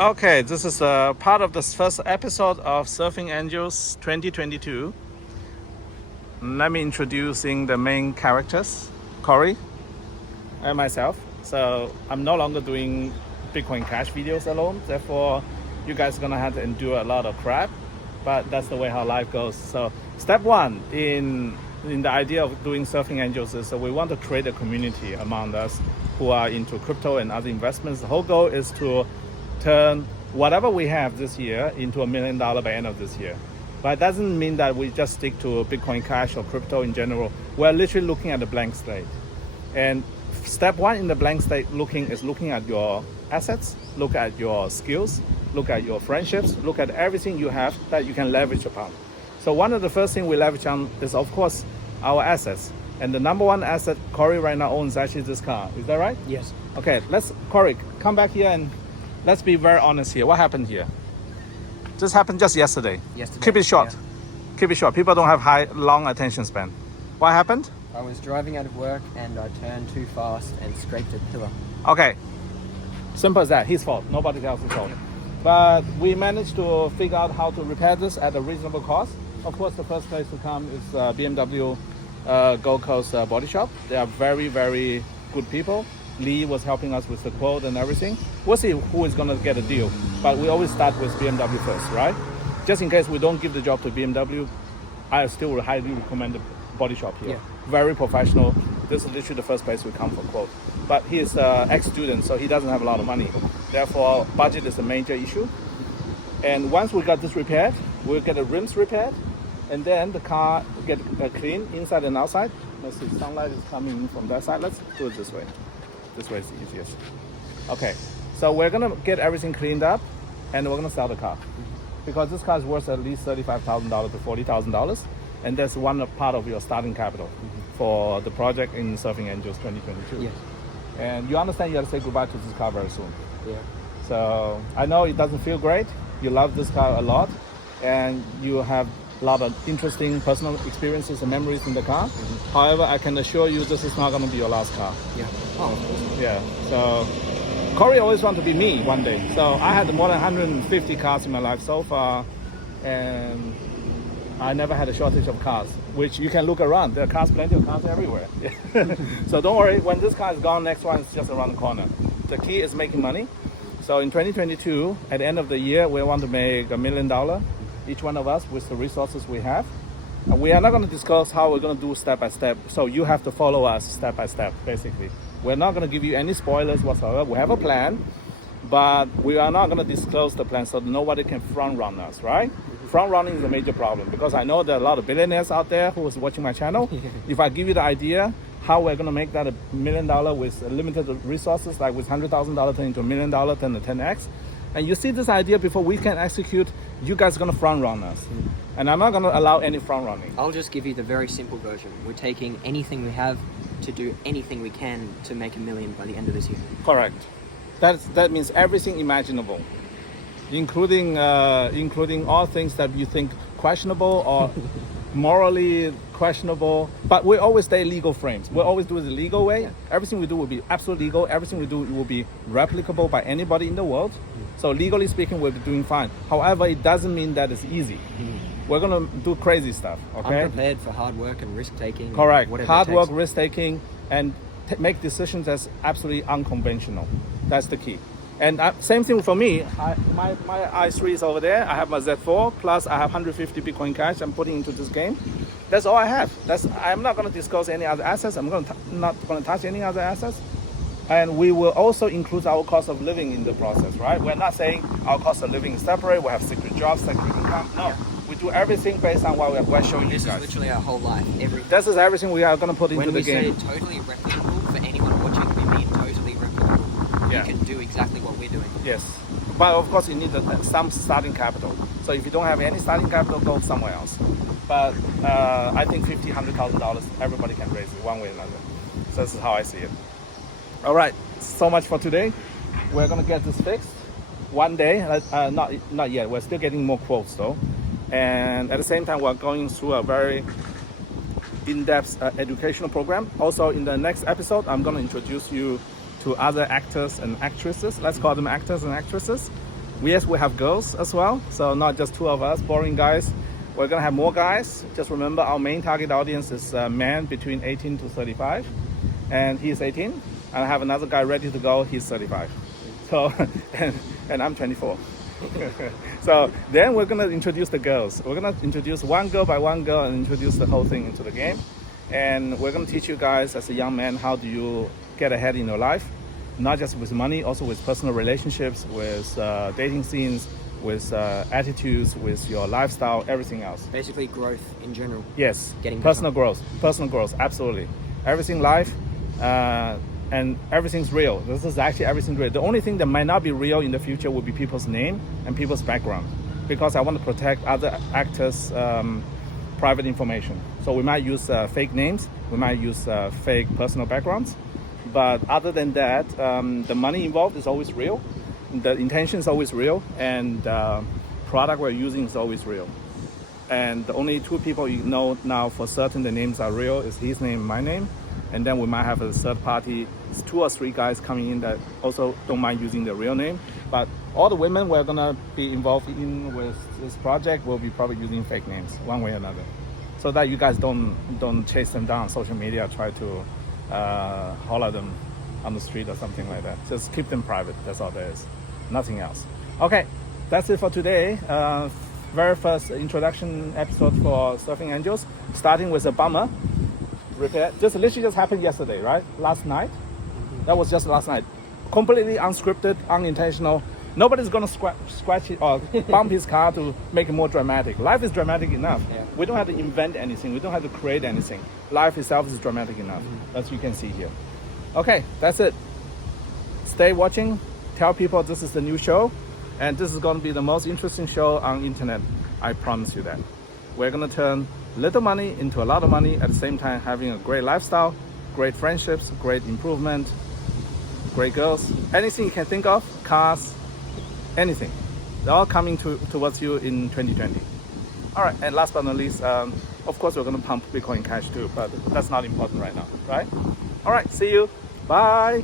Okay, this is part of the first episode of Surfing Angels 2022. Let me introducing the main characters, Corey and myself. So I'm no longer doing Bitcoin Cash videos alone. Therefore, you guys are gonna have to endure a lot of crap, but that's the way how life goes. So step one in the idea of doing Surfing Angels is that we want to create a community among us who are into crypto and other investments. The whole goal is to turn whatever we have this year into $1 million by end of this year. But it doesn't mean that we just stick to Bitcoin Cash or crypto in general. We're literally looking at a blank slate. And step one in the blank slate is looking at your assets, look at your skills, look at your friendships, look at everything you have that you can leverage upon. So one of the first things we leverage on is, of course, our assets. And the number one asset Corey right now owns actually this car. Is that right? Yes. Okay, Corey, come back here and let's be very honest here. What happened here? This happened just yesterday. Keep it short. Yeah. Keep it short. People don't have long attention span. What happened? I was driving out of work and I turned too fast and scraped a pillar. Okay. Simple as that. His fault. Nobody else's fault. But we managed to figure out how to repair this at a reasonable cost. Of course, the first place to come is BMW Gold Coast Body Shop. They are very, very good people. Lee was helping us with the quote and everything. We'll see who is going to get a deal. But we always start with BMW first, right? Just in case we don't give the job to BMW, I still would highly recommend the body shop here. Yeah. Very professional. This is literally the first place we come for quote. But he is an ex-student, so he doesn't have a lot of money. Therefore, budget is a major issue. And once we got this repaired, we'll get the rims repaired, and then the car get clean inside and outside. Let's see, sunlight is coming in from that side. Let's do it this way. This way is the easiest. Okay, so we're gonna get everything cleaned up and we're gonna sell the car. Because this car is worth at least $35,000 to $40,000, and that's one part of your starting capital for the project in Surfing Angels 2022. Yes. And you understand you have to say goodbye to this car very soon. Yeah. So I know it doesn't feel great. You love this car a lot, and you have a lot of interesting personal experiences and memories in the car. However, I can assure you this is not going to be your last car. Yeah. Oh, of course. Yeah. So Corey always wanted to be me one day. So I had more than 150 cars in my life so far, and I never had a shortage of cars, which you can look around. There are cars, plenty of cars everywhere. So don't worry, when this car is gone, next one is just around the corner. The key is making money. So in 2022, at the end of the year, we want to make $1 million, each one of us, with the resources we have. And we are not going to discuss how we're going to do step by step. So you have to follow us step by step, basically. We're not going to give you any spoilers whatsoever. We have a plan, but we are not going to disclose the plan so nobody can front run us, right? Front running is a major problem because I know there are a lot of billionaires out there who is watching my channel. If I give you the idea how we're going to make that $1 million with limited resources, like with $100,000 turn into $1 million, then the 10x, and you see this idea before we can execute, you guys are going to front run us. And I'm not going to allow any front running. I'll just give you the very simple version. We're taking anything we have to do anything we can to make $1 million by the end of this year. Correct. That means everything imaginable, including all things that you think questionable or morally questionable, but we always stay legal frames. We always do it the legal way. Everything we do will be absolutely legal. Everything we do will be replicable by anybody in the world. So legally speaking, we'll be doing fine. However, it doesn't mean that it's easy. We're gonna do crazy stuff, okay? I'm prepared for hard work and risk taking. Correct. Hard work, risk taking, and make decisions that's absolutely unconventional. That's the key. And same thing for me. My i3 is over there. I have my Z4, plus I have 150 Bitcoin Cash I'm putting into this game. That's all I have. I'm not going to disclose any other assets. I'm not going to touch any other assets. And we will also include our cost of living in the process, right? We're not saying our cost of living is separate. We have secret jobs, secret income. No, we do everything based on what we're showing you guys. This is literally our whole life. This is everything we are going to put into the game. When we say totally replicable, for anyone watching, we mean totally replicable. Yeah. You can do exactly what we're doing. Yes. But of course, you need some starting capital. So if you don't have any starting capital, go somewhere else. But I think $50,000, $100,000, everybody can raise it one way or another. So this is how I see it. All right, so much for today. We're gonna get this fixed one day. Not yet. We're still getting more quotes though, and at the same time, we're going through a very in-depth educational program. Also, in the next episode, I'm gonna introduce you to other actors and actresses. Let's call them actors and actresses, Yes, we have girls as well. So not just two of us, boring guys. We're gonna have more guys. Just remember our main target audience is men between 18 to 35. And he's 18. And I have another guy ready to go, he's 35. So, and I'm 24. So then we're gonna introduce the girls. We're gonna introduce one girl by one girl and introduce the whole thing into the game. And we're gonna teach you guys as a young man, how do you get ahead in your life? Not just with money, also with personal relationships, with dating scenes, with attitudes, with your lifestyle, everything else. Basically growth in general. Yes, Getting personal growth, absolutely. Everything life, and everything's real. This is actually everything real. The only thing that might not be real in the future will be people's name and people's background, because I want to protect other actors' private information. So we might use fake names, we might use fake personal backgrounds. But other than that, the money involved is always real, the intention is always real, and the product we're using is always real. And the only two people you know now for certain the names are real is his name and my name. And then we might have a third party, it's 2 or 3 guys coming in that also don't mind using the real name. But all the women we're gonna be involved in with this project will be probably using fake names, one way or another. So that you guys don't chase them down on social media, try to holler them on the street or something like that. Just keep them private, that's all there is, nothing else. Okay, that's it for today. Very first introduction episode for Surfing Angels, starting with a bummer repair. Literally just happened yesterday, right? Last night. That was just last night. Completely unscripted, unintentional. Nobody's gonna scratch it or bump his car to make it more dramatic. Life is dramatic enough. Yeah. We don't have to invent anything. We don't have to create anything. Life itself is dramatic enough, as you can see here. Okay, that's it. Stay watching. Tell people this is the new show, and this is going to be the most interesting show on internet. I promise you that. We're going to turn little money into a lot of money, at the same time having a great lifestyle, great friendships, great improvement, great girls, anything you can think of, cars, anything. They're all coming towards you in 2020. All right, and last but not least, of course we're going to pump Bitcoin Cash too, but that's not important right now, right? All right, see you. Bye.